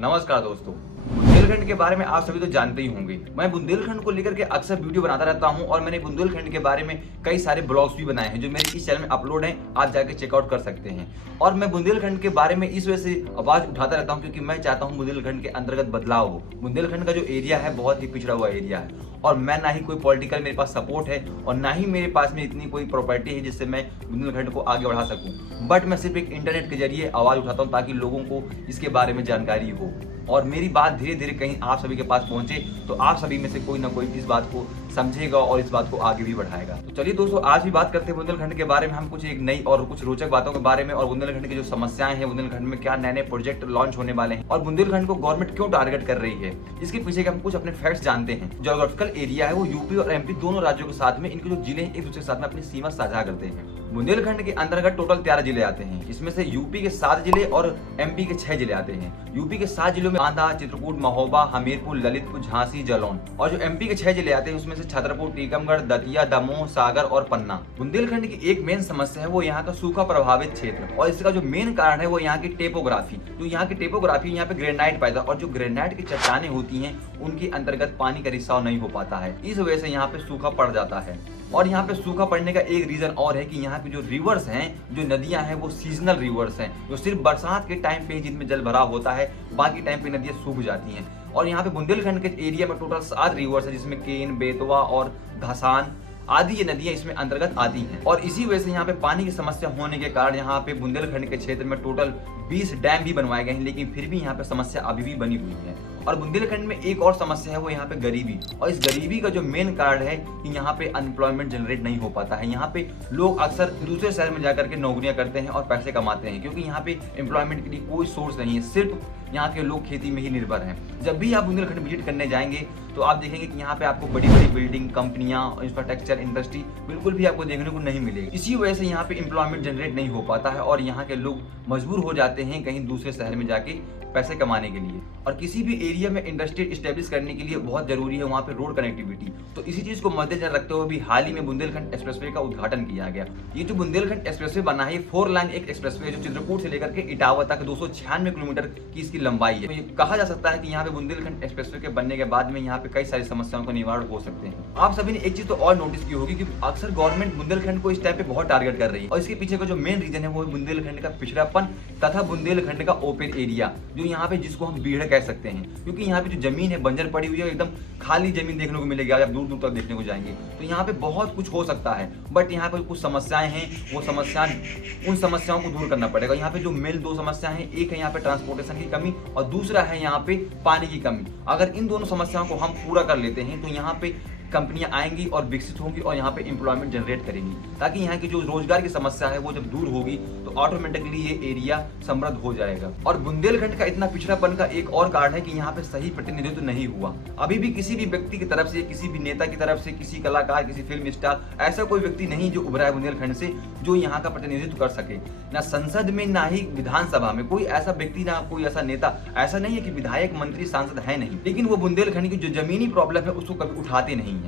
नमस्कार दोस्तों। बुंदेलखंड के बारे में आप सभी तो जानते ही होंगे। मैं बुंदेलखंड को लेकर के अक्सर वीडियो बनाता रहता हूं और मैंने बुंदेलखंड के बारे में कई सारे ब्लॉग्स भी बनाए हैं जो मेरे इस चैनल में अपलोड हैं, आप जाके चेकआउट कर सकते हैं। और मैं बुंदेलखंड के बारे में इस वजह से आवाज उठाता रहता हूं क्योंकि मैं चाहता हूं बुंदेलखंड के अंतर्गत बदलाव हो। बुंदेलखंड का जो एरिया है बहुत ही पिछड़ा हुआ एरिया है और मैं ना ही कोई पॉलिटिकल मेरे पास सपोर्ट है और ना ही मेरे पास में इतनी कोई प्रॉपर्टी है जिससे मैं बुंदेलखंड को आगे बढ़ा सकूं। बट मैं सिर्फ एक इंटरनेट के जरिए आवाज उठाता हूं ताकि लोगों को इसके बारे में जानकारी हो और मेरी बात धीरे धीरे कहीं आप सभी के पास पहुंचे तो आप सभी में से कोई ना कोई इस बात को समझेगा और इस बात को आगे भी बढ़ाएगा। तो चलिए दोस्तों, आज भी बात करते हैं बुंदेलखंड के बारे में। हम कुछ एक नई और कुछ रोचक बातों के बारे में और बुंदेलखंड की जो समस्याएं हैं, बुंदेलखंड में क्या नए नए प्रोजेक्ट लॉन्च होने वाले हैं और बुंदेलखंड को गवर्नमेंट क्यों टारगेट कर रही है, इसके पीछे के हम कुछ अपने फैक्ट्स जानते हैं। ज्योग्राफिकल एरिया है वो यूपी और एमपी दोनों राज्यों के साथ में, इनके जो जिले हैं एक दूसरे के साथ में अपनी सीमा साझा करते हैं। बुंदेलखंड के अंतर्गत टोटल 13 जिले आते हैं। इसमें से यूपी के 7 जिले और एमपी के 6 जिले आते हैं। यूपी के 7 जिलों में बांदा, चित्रकूट, महोबा, हमीरपुर, ललितपुर, झांसी, जालौन और जो एमपी के 6 जिले आते हैं उसमें से छतरपुर, टीकमगढ़, दतिया, दमोह, सागर और पन्ना। बुंदेलखंड की एक मेन समस्या है वो यहाँ का सूखा प्रभावित क्षेत्र और इसका जो मेन कारण है वो यहाँ की टेपोग्राफी। तो यहाँ की टेपोग्राफी, यहाँ पे ग्रेनाइट पैदा और जो ग्रेनाइट की चट्टानें होती हैं उनके अंतर्गत पानी का रिसाव नहीं हो पाता है। इस वजह से यहाँ पे सूखा पड़ जाता है। और यहाँ पे सूखा पड़ने का एक रीजन और है कि यहाँ पे जो रिवर्स हैं, जो नदियां हैं वो सीजनल रिवर्स हैं, जो सिर्फ बरसात के टाइम पे जिनमें जल भरा होता है, बाकी टाइम पे नदियां सूख जाती हैं। और यहाँ पे बुंदेलखंड के एरिया में टोटल 7 रिवर्स है जिसमें केन, बेतवा और घासान आदि ये नदियां इसमें अंतर्गत आती हैं। और इसी वजह से यहाँ पे पानी की समस्या होने के कारण यहाँ पे बुंदेलखंड के क्षेत्र में टोटल 20 डैम भी बनवाए गए हैं, लेकिन फिर भी यहाँ पे समस्या अभी भी बनी हुई है। और बुंदेलखंड में एक और समस्या है वो यहाँ पे गरीबी, और इस गरीबी का जो मेन कारण है कि यहाँ पे अनएम्प्लॉयमेंट जनरेट नहीं हो पाता है। यहाँ पे लोग अक्सर दूसरे शहर में जाकर के नौकरियां करते हैं और पैसे कमाते हैं क्योंकि यहाँ पे एम्प्लॉयमेंट के लिए कोई सोर्स नहीं है, सिर्फ यहाँ के लोग खेती में ही निर्भर हैं। जब भी आप बुंदेलखंड विजिट करने जाएंगे तो आप देखेंगे कि यहाँ पे आपको बड़ी बड़ी बिल्डिंग, कंपनियां, इंफ्रास्ट्रक्चर, इंडस्ट्री बिल्कुल भी आपको देखने को नहीं मिलेगी। इसी वजह से यहाँ पे एम्प्लॉयमेंट जनरेट नहीं हो पाता है और यहाँ के लोग मजबूर हो जाते हैं कहीं दूसरे शहर में जाके पैसे कमाने के लिए। और किसी भी एरिया में इंडस्ट्री इस्टेब्लिश करने के लिए बहुत जरूरी है वहाँ पे रोड कनेक्टिविटी। तो इसी चीज को मद्देनजर रखते हुए भी हाल ही में बुंदेलखंड एक्सप्रेसवे का उद्घाटन किया गया। ये जो बुंदेलखंड एक्सप्रेसवे बना है, 4 लाइन एक एक्सप्रेसवे जो चित्रकूट से लेकर के इटावा तक 296 किलोमीटर की इसकी लंबाई है। तो ये कहा जा सकता है कि यहाँ पे बुंदेलखंड एक्सप्रेसवे के बनने के बाद में यहाँ पे कई सारी समस्याओं का निवारण हो सकते हैं। आप सभी ने एक चीज तो और नोटिस की होगी कि अक्सर गवर्नमेंट बुंदेलखंड को इस टाइम पे बहुत टारगेट कर रही है और इसके पीछे का जो मेन रीजन है वो बुंदेलखंड का पिछड़ापन तथा बुंदेलखंड का ओपन एरिया, जो यहाँ पे जिसको हम बीड़ कह सकते हैं। क्योंकि यहाँ पे जो जमीन है बंजर पड़ी हुई है, एकदम खाली जमीन देखने को मिलेगी। आप दूर दूर तक देखने को जाएंगे तो यहाँ पे बहुत कुछ हो सकता है, बट यहाँ पे कुछ समस्याएं हैं, वो उन समस्याओं को दूर करना पड़ेगा। यहाँ पे जो मेन 2 समस्या है, एक है यहाँ पे ट्रांसपोर्टेशन की कमी और दूसरा है यहाँ पे पानी की कमी। अगर इन दोनों समस्याओं को हम पूरा कर लेते हैं तो यहाँ पे कंपनियां आएंगी और विकसित होंगी और यहाँ पे एम्प्लॉयमेंट जनरेट करेंगी, ताकि यहाँ की जो रोजगार की समस्या है वो जब दूर होगी तो ऑटोमेटिकली ये एरिया समृद्ध हो जाएगा। और बुंदेलखंड का इतना पिछड़ापन का एक और कारण है कि यहाँ पे सही प्रतिनिधित्व नहीं हुआ। अभी भी किसी भी व्यक्ति की तरफ से, किसी भी नेता की तरफ से, किसी कलाकार, किसी फिल्म स्टार, ऐसा कोई व्यक्ति नहीं जो उभरा है बुंदेलखंड से जो यहाँ का प्रतिनिधित्व कर सके। ना संसद में ना ही विधानसभा में कोई ऐसा व्यक्ति, ना कोई ऐसा नेता। ऐसा नहीं है कि विधायक, मंत्री, सांसद है नहीं, लेकिन वो बुंदेलखंड की जो जमीनी प्रॉब्लम है उसको कभी उठाते नहीं है।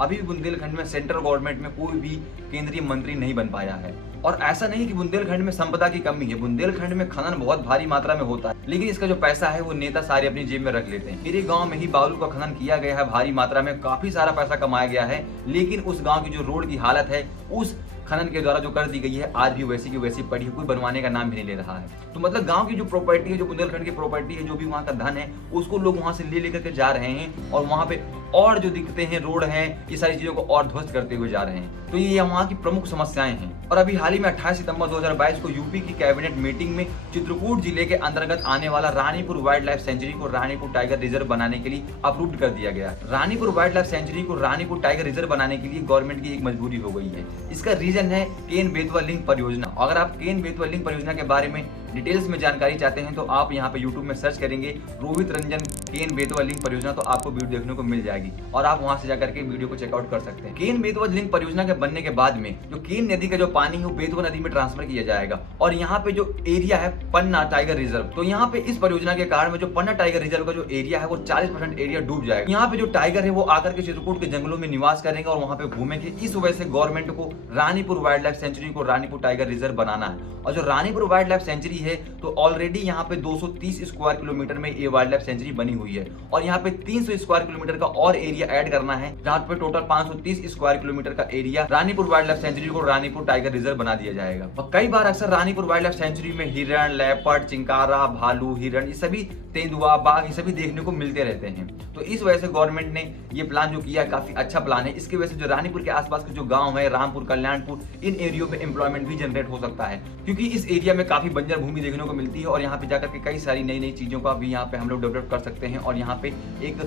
अभी भी बुंदेलखंड में सेंट्रल गवर्नमेंट में कोई भी केंद्रीय मंत्री नहीं बन पाया है। और ऐसा नहीं कि बुंदेलखंड में संपदा की कमी है, बुंदेलखंड में खनन बहुत भारी मात्रा में होता है, लेकिन इसका जो पैसा है वो नेता सारे अपनी जेब में रख लेते हैं। मेरे गांव में ही बालू का खनन किया गया है भारी मात्रा में, काफी सारा पैसा कमाया गया है, लेकिन उस गाँव की जो रोड की हालत है उस खनन के द्वारा जो कर दी गई है आज भी वैसी की वैसी पड़ी है, कोई बनवाने का नाम भी नहीं ले रहा है। तो मतलब गांव की जो प्रॉपर्टी है, जो बुंदेलखंड की प्रॉपर्टी है, जो भी वहाँ का धन है, उसको लोग वहाँ से ले लेकर के जा रहे हैं और वहाँ पे और जो दिखते हैं रोड हैं, ये सारी चीजों को और ध्वस्त करते हुए जा रहे हैं। तो ये वहाँ की प्रमुख समस्याएं हैं। और अभी हाल ही में 28 सितंबर 2022 को यूपी की कैबिनेट मीटिंग में चित्रकूट जिले के अंतर्गत आने वाला रानीपुर वाइल्ड लाइफ सेंचुरी को रानीपुर टाइगर रिजर्व बनाने के लिए अप्रूव कर दिया गया। रानीपुर वाइल्ड लाइफ सेंचुरी को रानीपुर टाइगर रिजर्व बनाने के लिए गवर्नमेंट की एक मजबूरी हो गई है। इसका रीजन है केन बेतवा लिंक परियोजना। अगर आप केन बेतवा लिंक परियोजना के बारे में डिटेल्स में जानकारी चाहते हैं तो आप यहाँ पे यूट्यूब में सर्च करेंगे रोहित रंजन केन बेतवा लिंक परियोजना, तो आपको वीडियो देखने को मिल जाएगी और आप वहां से जाकर के वीडियो को चेकआउट कर सकते हैं। केन बेतवा लिंक परियोजना के बनने के बाद में जो केन नदी का जो पानी है वो बेतवा नदी में ट्रांसफर किया जाएगा और यहाँ पे जो एरिया है पन्ना टाइगर रिजर्व, तो यहाँ पे इस परियोजना के कारण में जो पन्ना टाइगर रिजर्व का जो एरिया है वो 40% एरिया डूब जाएगा। यहाँ पे जो टाइगर है वो आकर के चित्रकूट के जंगलों में निवास करेंगे और वहाँ पे घूमेंगे। इस वजह से गवर्नमेंट को रानीपुर वाइल्ड लाइफ सेंचुरी को रानीपुर टाइगर रिजर्व बनाना है। और जो रानीपुर वाइल्ड लाइफ सेंचुरी है तो ऑलरेडी यहाँ पे 230 स्क्वायर किलोमीटर में ये वाइल्ड लाइफ सेंचुरी बनी हुई है और यहाँ पे 300 स्क्वायर किलोमीटर का और एरिया ऐड करना है, जहाँ पे टोटल 530 स्क्वायर किलोमीटर का area Ranipur wild life sanctuary को रानीपुर टाइगर रिजर्व बना दिया जाएगा। और कई बार अक्सर रानीपुर वाइल्ड लाइफ सेंचुरी में हिरण, लेपर्ड, चिंकारा, भालू, हिरण, ये सभी तेंदुआ, बाघ, ये सभी देखने को मिलते रहते हैं। तो इस वजह से गवर्नमेंट ने ये प्लान जो किया है काफी अच्छा प्लान है। इसकी वजह से जो रानीपुर के आसपास के जो गांव है, रामपुर, कल्याणपुर, इन एरियो में एम्प्लॉयमेंट भी जनरेट हो सकता है, क्योंकि इस एरिया में काफी बंजर भूमि देखने को मिलती है और यहाँ पे जाकर के कई सारी नई नई चीजों का भी यहाँ पे हम लोग डेवलप कर सकते हैं और यहाँ पे एक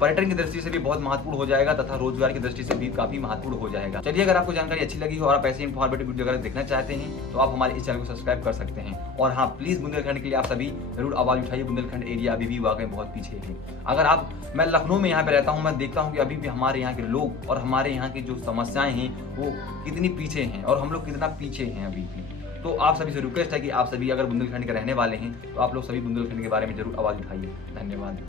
पर्यटन की दृष्टि से भी बहुत महत्वपूर्ण हो जाएगा तथा रोजगार की दृष्टि से भी काफी महत्वपूर्ण हो जाएगा। चलिए, अगर आपको जानकारी अच्छी लगी हो और आप ऐसे इंफॉर्मेटिव वीडियो अगर देखना चाहते हैं तो आप हमारे इस चैनल को सब्सक्राइब कर सकते हैं। और हाँ, प्लीज बुंदेलखंड के लिए आप सभी जरूर आवाज उठाइए। बुंदेलखंड एरिया अभी भी वाकई बहुत पीछे है। अगर आप, मैं लखनऊ में यहाँ पे रहता हूँ, मैं देखता हूँ कि अभी भी हमारे यहाँ के लोग और हमारे यहाँ की जो समस्याएं हैं वो कितनी पीछे हैं और हम लोग कितना पीछे हैं अभी भी। तो आप सभी से रिक्वेस्ट है कि आप सभी अगर बुंदेलखंड के रहने वाले हैं तो आप लोग सभी बुंदेलखंड के बारे में जरूर आवाज उठाइए। धन्यवाद।